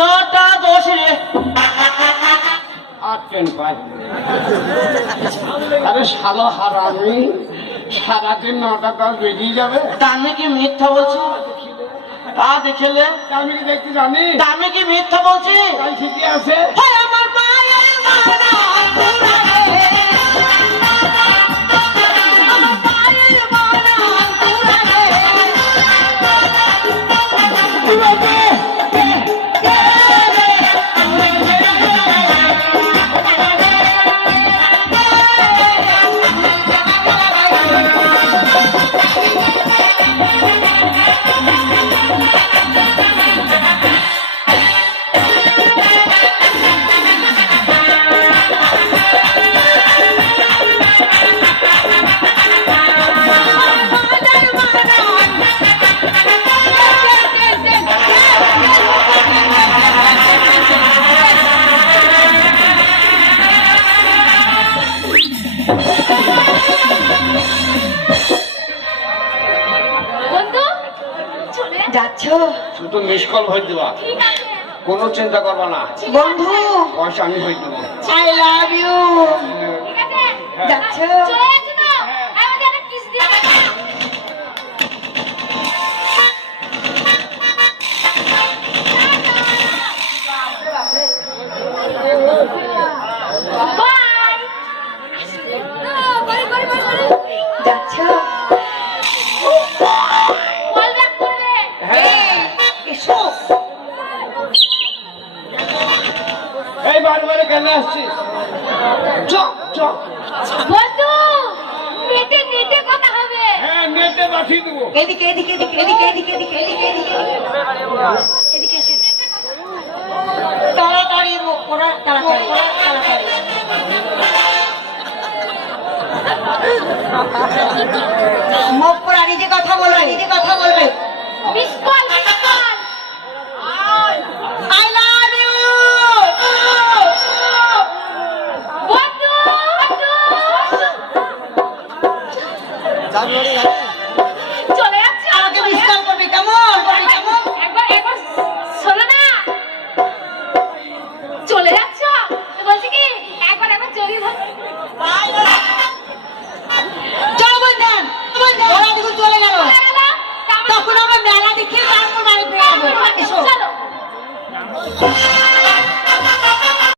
9:10 রে। আর ট্রেন পাই। আরে শালা হারামি, সারাদিন 9:10 বেরিয়ে যাবে। আমি কি মিথ্যা বলছি? দেখলে আমি কি দেখতে জানি? আমি কি মিথ্যা বলছি? ঠিকই আছে। আমার মায়ের মারা শুধু মিস কল হয়ে দেবা, কোনো চিন্তা করবা না বন্ধু। পয়সা আমি হয়ে দেবো। I love you. যাচ্ছ? যাচ্ছ? এই বারবার কেন আসছিস? নেটে কথা হবে। হ্যাঁ, নেটে পাঠিয়ে দেবো। এদিকে এদিকে এদিকে এদিকে এদিকে এদিকে এদিকে এদিকে এসে তাড়াতাড়ি ওরা তাড়াতাড়ি তাড়াতাড়ি। মুখ পড়া নিজে কথা বলবে, নিজে কথা বলবে। Miss call miss call. I love you. বন্ধু চলে যাচ্ছে। আমাকে মিস কল করবি কেমন? কেমন একবার একবার শোনো না। চলে যাচ্ছ বলছি কি একবার একবার জড়িয়ে ধর। চলো বন্ধন বন্ধন। ওরা দেখুন চলে গেল। তখন আমরা মেলা দেখিয়ে তারপর বাড়ি ফিরে যাবো। চলো।